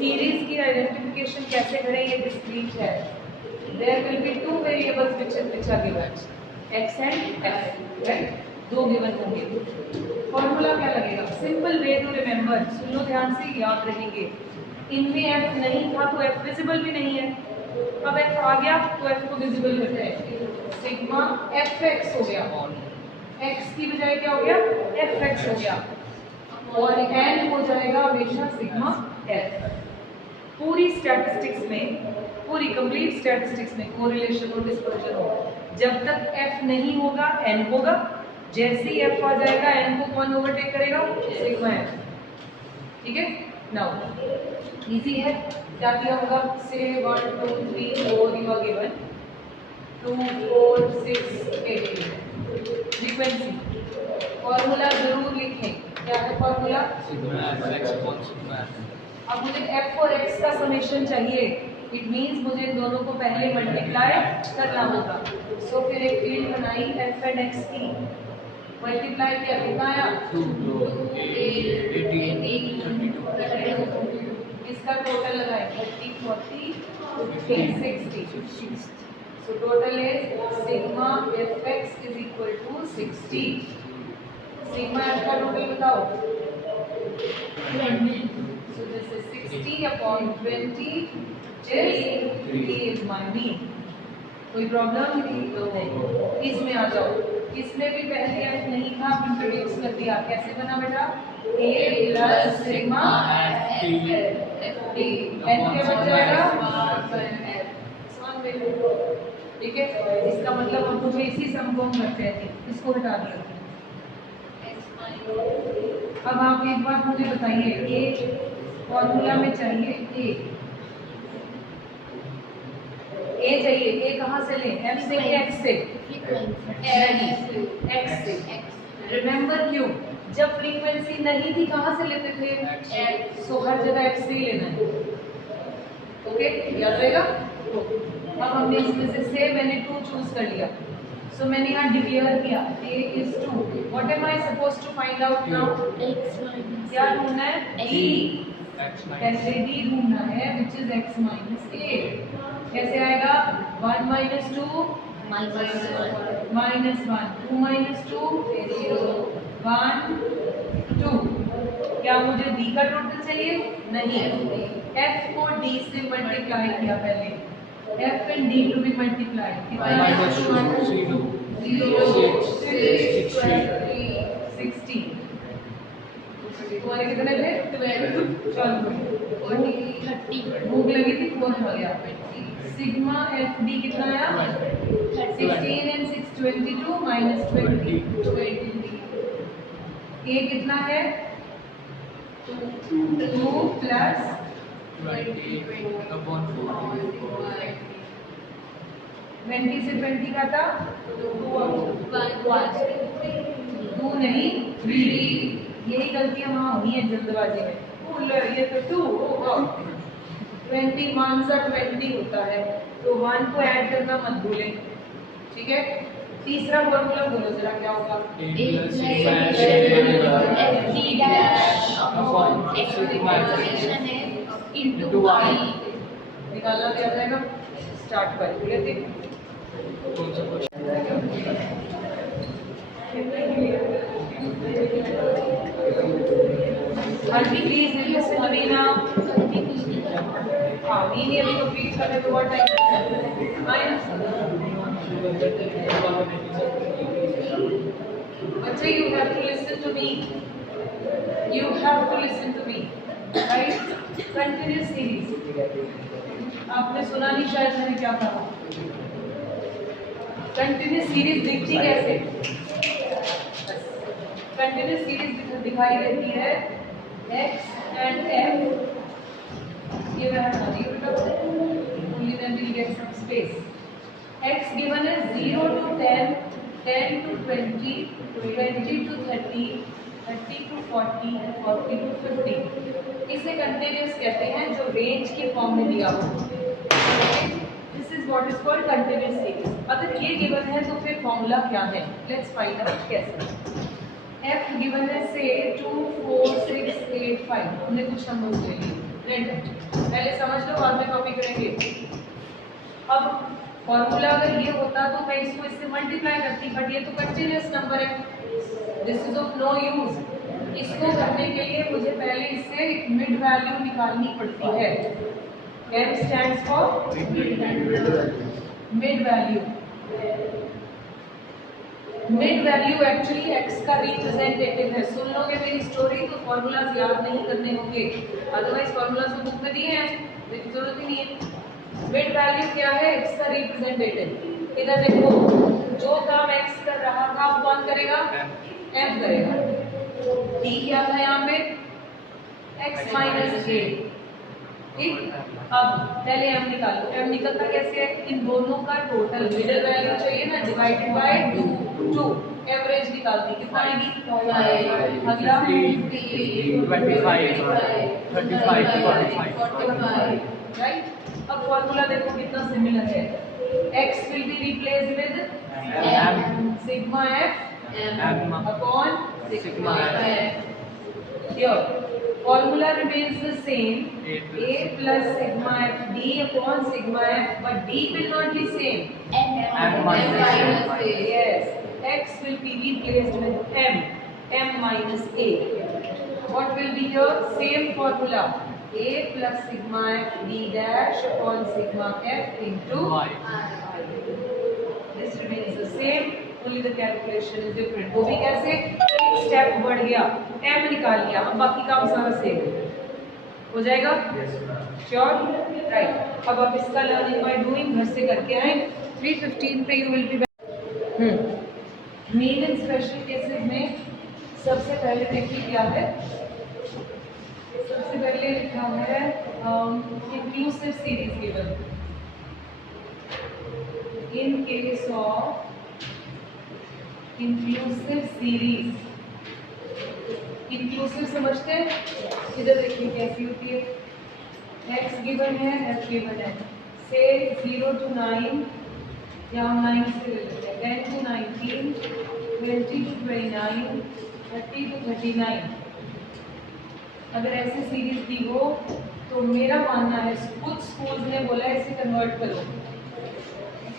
Series की identification कैसे करें, ये डिस्क्रीट है। There will be two variables which are given, x and f, right? दो गिवन होंगे। फॉर्मूला क्या लगेगा? सिंपल वे टू रिमेंबर, सुन लो ध्यान से, याद रहेंगे। इनमें f नहीं था तो f विजिबल भी नहीं है। अब f आ गया तो f को विजिबल करते हैं। सिग्मा fx हो गया, x की बजाय क्या हो गया? fx हो गया, और n हो जाएगा हमेशा सिग्मा f। पूरी स्टैटिस्टिक्स में, पूरी कंप्लीट स्टैटिस्टिक्स में कोरिलेशन और डिस्पर्जन होगा, जब तक f नहीं होगा n होगा। जैसे ही f आ जाएगा n को कौन ओवरटेक करेगा? Sigma f। ठीक है, नाउ इजी है। क्या किया होगा? से 1 2 3 4 you are given 2 4 6 8 frequency. Formula जरूर लिखें। क्या है फॉर्मूला? अब मुझे f और x का समेशन चाहिए। इट मीन्स मुझे इन दोनों को पहले मल्टीप्लाई करना होगा। सो फिर एक फील्ड बनाई f एंड x की, मल्टीप्लाई किया, कितना आया? 2 इसका टोटल लगाए 30 40 60। So total is sigma fx is equal to 60। Sigma f का टोटल बताओ। So this is 60 upon 20 which is my mean। कोई प्रॉब्लम नहीं? इसमें आ जाओ। इसमें भी पहले f नहीं था, इंट्रोड्यूस कर दिया। कैसे बना बेटा? a plus sigma f t, n क्या बच जाएगा? ठीक है, इसका मतलब अब मुझे इसी सम को हम करते हैं, इसको हटा दिया। अब आप एक बात मुझे बताइए, ए फॉर्मूला में चाहिए ए चाहिए। ए कहाँ से लें? एफ से कि एक्स से? एक्स से। रिमेंबर क्यों? जब फ्रीक्वेंसी नहीं थी कहाँ से लेते थे? सो हर जगह एक्स से ही लेना है। ओके, याद रहेगा? अब हमने इसमें से मैंने 2 चूज कर लिया। सो मैंने यहाँ डिक्लेयर किया a is 2। What am I suppose to find out now? क्या ढूंढना है? d। कैसे d ढूंढना है? Which is x minus a। कैसे आएगा? 1 माइनस 2 माइनस 1, 2 माइनस 2 1 2। क्या मुझे d का टोटल चाहिए? नहीं, f को d से मल्टीप्लाई किया पहले। f and d to be multiplied, कितना? 60। तुम्हारे कितने थे? 12। भूख लगी थी, 4 हो गया। सिग्मा एफ डी कितना आया? 16 and 6 22 माइनस 20। ए कितना है? 2 प्लस 20 से 20 का था 2 नहीं 3। यही गलतियां वहाँ होनी है जल्दबाजी में। ये तो 2 20 मानसा 20 होता है, तो 1 को ऐड करना मत भूलें। ठीक है, तीसरा फॉर्मूला बोलो जरा, क्या होगा? निकालना क्या जाएगा? स्टार्ट कर। Please listen to me now. हाँ, मीन अभी कंप्लीट करने को बहुत टाइम माइनस। बच्चे, you have to listen to me, you have to listen to me, right? Continuous series आपने सुना नहीं शायद, मैंने क्या कहा? कंटिन्यूअस सीरीज दिखती कैसे? कंटिन्यूअस सीरीज दिखाई देती है x and f। ये मैं हटा दी बेटा, only then we'll get some space। x given is 0 to 10, 10 to 20, 20 to 30, 30 to 40 and 40 to 50। इसे कंटिन्यूअस कहते हैं, जो रेंज के फॉर्म में दिया हो। This is what is called continuous series. अगर ये गिवन है तो फिर फॉर्मूला क्या है? लेट्स फाइंड आउट कैसे। f गिवन है से 2 4 6 8 5, हमने कुछ नंबर्स ले लिए। पहले समझ लो, बाद में कॉपी करेंगे। अब फॉर्मूला अगर ये होता तो मैं इसको इससे मल्टीप्लाई करती, बट ये तो कंटीन्यूअस नंबर है, this is of no use. इसको करने के लिए मुझे पहले इससे मिड वैल्यू निकालनी पड़ती है। M stands for mid value. Mid value actually x का रिप्रेजेंटेटिव है। सुन लोगे मेरी स्टोरी तो फॉर्मूलाज याद नहीं करने होंगे, अदरवाइज फॉर्मूलाज तो बुक में दिए हैं, इसकी जरूरत ही नहीं है। मिड वैल्यू क्या है? x का रिप्रेजेंटेटिव। इधर देखो, जो काम x कर रहा था वो कौन करेगा? m करेगा। d क्या था यहाँ पे? x minus a। ठीक, अब पहले m निकालो। m निकलता कैसे है? इन दोनों का टोटल मिडिल वैल्यू चाहिए ना, डिवाइडेड बाय 2। एवरेज निकालती, कितना आएगी? 5। अगला 45 राइट। अब फॉर्मूला देखो कितना सिमिलर है। x will be replaced with sigma f upon sigma f। Here formula remains the same, a plus sigma f d upon sigma f, but d will not be same, m minus a. Yes, x will be replaced with m minus a. What will be here? Same formula, a plus sigma f d dash upon sigma f into I. This remains the same, only the calculation is different. वो भी कैसे? एक step बढ़ गया, m निकाल लिया, अब बाकी काम सारा सेम हो जाएगा। श्योर? राइट। अब आप इसका लर्निंग बाय डूइंग घर से करके आए। 3:15 पे you will be back. Mean in special cases में सबसे पहले देखिए क्या है। सबसे पहले लिखा है inclusive series given. In case of inclusive series, inclusive समझते हैं? इधर देखिए कैसी होती है। x गिवन है, f गिवन है, से 0 to 9, या हम 9 से ले लेते हैं, 10 to 19, 20 to 29, 30 to 39। अगर ऐसी सीरीज दी हो तो मेरा मानना है कुछ स्कूल्स ने बोला है इसे कन्वर्ट करो।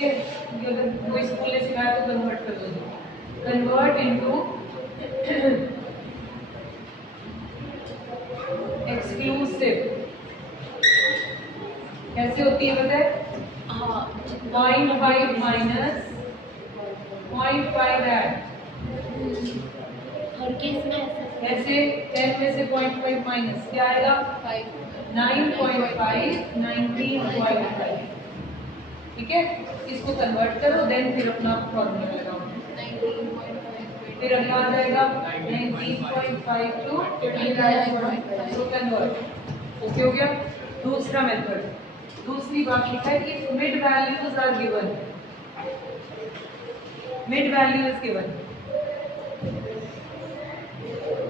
अगर कोई स्कूल ने सिखाया तो कन्वर्ट कर दो। कन्वर्ट इनटू एक्सक्लूसिव कैसे होती है पता है? 0.5 माइनस 0.5 ऐड। हर केस में ऐसे 10 में से 0.5 माइनस क्या आएगा? 9.5, 19.5। ठीक है, इसको कन्वर्ट करो, देन फिर अपना फॉर्मूला लगाओ। 19.5 फिर अगला आ जाएगा 19.5 टू 29.5, तो कन्वर्ट। ओके हो गया। दूसरा मेथड, दूसरी बात लिखा है कि mid values are given. Mid value is given.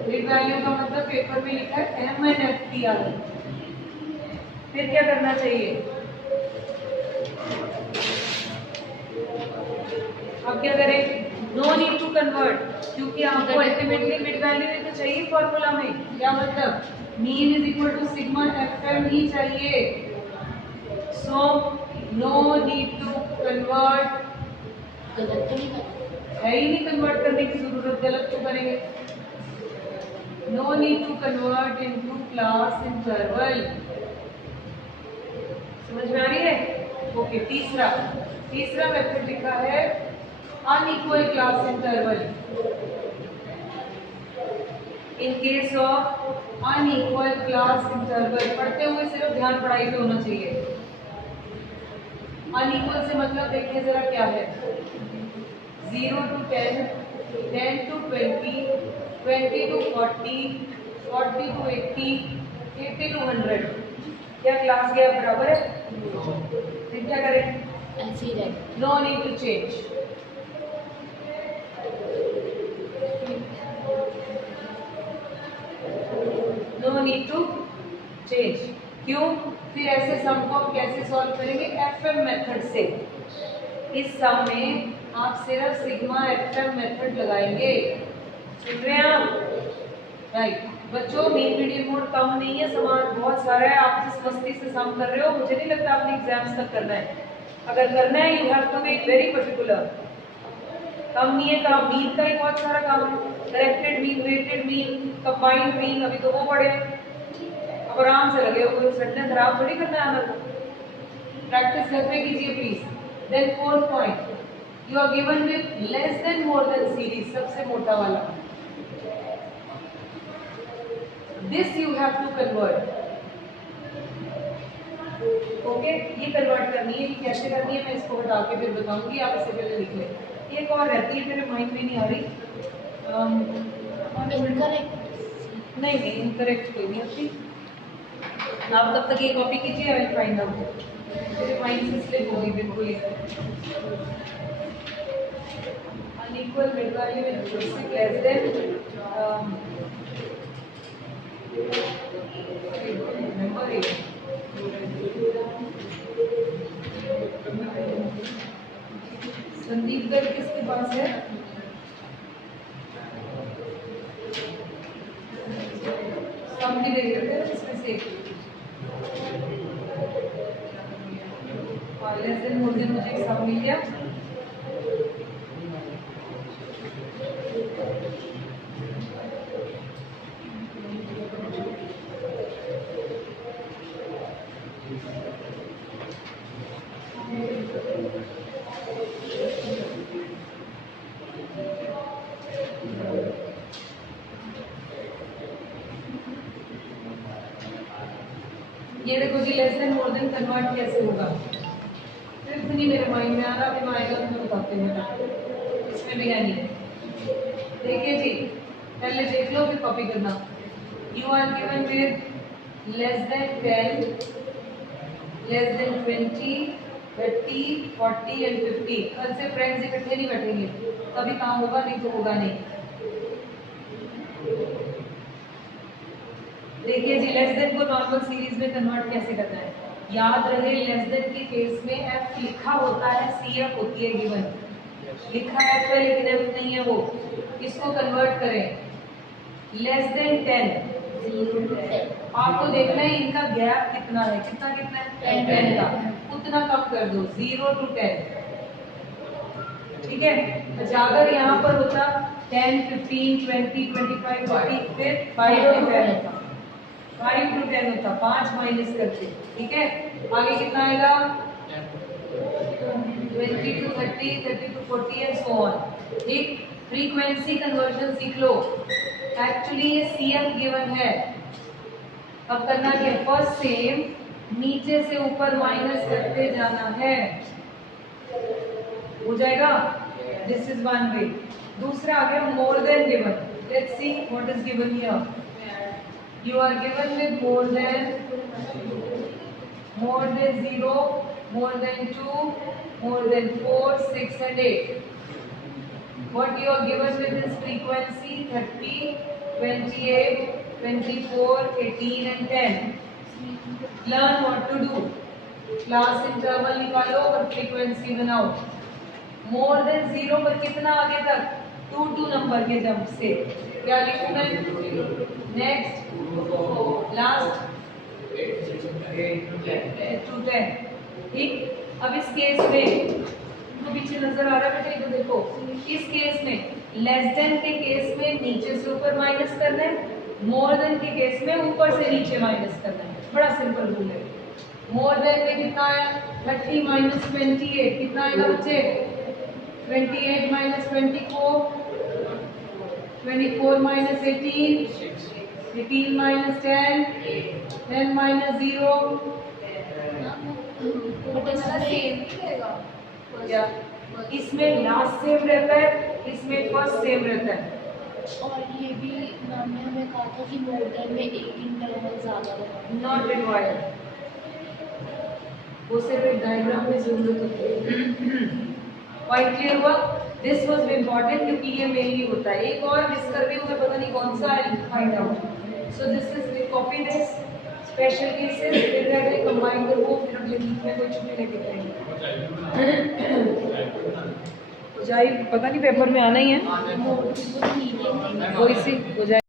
Mid value का मतलब पेपर में लिखा है m and f दिया है। फिर क्या करना चाहिए? अब क्या करें? नो नीड टू कन्वर्ट, क्योंकि आपको अल्टीमेटली मिड वैल्यू ही तो चाहिए फॉर्मूला में। क्या मतलब? Mean is equal to sigma FM ही चाहिए। So no need to convert. गलत तो नहीं है ही नहीं कन्वर्ट करने की जरूरत, गलत तो करेंगे। No need to convert into class interval. समझ में आ रही है? ओके। तीसरा मेथड लिखा है unequal class interval. In case of unequal class interval, पढ़ते हुए सिर्फ ध्यान पढ़ाई पे होना चाहिए। अनइक्वल से मतलब देखिए जरा क्या है। 0 to 10, 10 to 20, 20 to 40, 40 to 80, 80 to 100। क्या क्लास गया बराबर है? फिर क्या करें? No need to change. No need to change. क्यों? फिर ऐसे सम को आप कैसे सॉल्व करेंगे? एफएम मेथड से। इस सम में आप सिर्फ सिग्मा एफएम मेथड लगाएंगे। सुन रहे हैं आप? राइट। बच्चों मीन मीडियम मोड कम नहीं है, समान बहुत सारा है। आप जिस मस्ती से सम कर रहे हो मुझे नहीं लगता आपने एग्जाम्स तक करना है। अगर करना है you have to be very particular. कम नहीं है, काम मीन का ही बहुत सारा काम है। Corrected mean, weighted mean, combined mean, अभी तो वो पढ़े। अब आराम से लगे हो, कोई सटने खराब थोड़ी करना है हमें। प्रैक्टिस घर पे कीजिए please. Then fourth point, you are given with less than more than series, सबसे मोटा वाला। This you have to convert. Okay, ये कन्वर्ट करनी है। ये कैसे करनी है मैं इसको हटा के फिर बताऊंगी, आप इससे पहले लिख लें। एक और रहती है मेरे माइंड में नहीं आ रही। नहीं नहीं, इनकरेक्ट कोई नहीं होती। आप तब तक ये कॉपी कीजिए, आई विल फाइंड आउट। मेरे माइंड से स्लिप होगी बिल्कुल ही। Unequal mid value with less than number 8। Sandeep Garg किसके पास है? कम भी देख लेते हैं इसमें से। लेस देन मोर देन मुझे एक सम मिल गया। ये देखो जी, less than more than convert कैसे होगा? सिर्फ नहीं मेरे माइंड में आ रहा, अभी आएगा तो मैं बताते हैं। इसमें भी है नहीं। देखिए जी, पहले देख लो फिर कॉपी करना। You are given with less than 10, less than 20, 30, 40 and 50। कल से फ्रेंड्स इकट्ठे नहीं बैठेंगे, तभी काम होगा, नहीं तो होगा नहीं। देखिए जी, लेस देन को नॉर्मल सीरीज में कन्वर्ट कैसे करना है? याद रहे, लेस देन के केस में एफ लिखा होता है, सी एफ होती है गिवन। लिखा एफ है लेकिन एफ नहीं है वो। इसको कन्वर्ट करें। लेस देन 10, आपको देखना है इनका गैप कितना है। कितना कितना है? 10 का। उतना कम कर दो, 0 to 10। ठीक है, अच्छा अगर यहाँ पर होता 10, 15, 20, 25, 30, फिर 5 to 10 होता। 5 to 10 होता, 5 माइनस करके। ठीक है, आगे कितना आएगा? 20 to 30, 30 to 40 and so on. ठीक, फ्रीक्वेंसी कन्वर्जन सीख लो। एक्चुअली ये सीएफ गिवन है। अब करना क्या? फर्स्ट सेम, नीचे से ऊपर माइनस करते जाना है। हो जाएगा? This is one way. दूसरा आ गया more than given. Let's see what is given here. You are given with more than 0, more than 2, more than 4, 6 and 8. What you are given with is frequency 30, 28, 24, 18 and 10. Learn what to do. Class interval निकालो और frequency बनाओ। More than 0 पर कितना आगे तक? 2 2 number के jump से क्या लिखना है? Next last 8 to 10। ठीक, अब इस केस में तो पीछे नजर आ रहा है बेटा, तो देखो इस केस में लेस देन के केस में नीचे से ऊपर माइनस करना है, मोर देन के केस में ऊपर से नीचे माइनस करना है। बड़ा सिंपल रूल है। मोर देन में कितना आया? 30 माइनस 28 कितना आएगा बच्चे? 28 माइनस 24, 24 माइनस 18, 18 माइनस 10, 10 माइनस 0। क्या इसमें लास्ट सेम रहता है, इसमें फर्स्ट सेम रहता है। और ये भी मैम ने हमें कहा था कि मोर देन में एक इंटरवल ज़्यादा है। नॉट रिक्वायर्ड, वो सिर्फ एक डायग्राम में जरूरत होती है। पॉइंट क्लियर हुआ? दिस वाज इम्पोर्टेंट क्योंकि ये मेनली होता है। एक और मिस कर रही हूँ मैं, पता नहीं कौन सा, I find out. So this is copy this special cases, फिर अगर कंबाइन करो फिर अगले वीक में कोई छुट्टी लेके जाएंगे। जाए पता नहीं, पेपर में आना ही है, कोई सी हो जाए।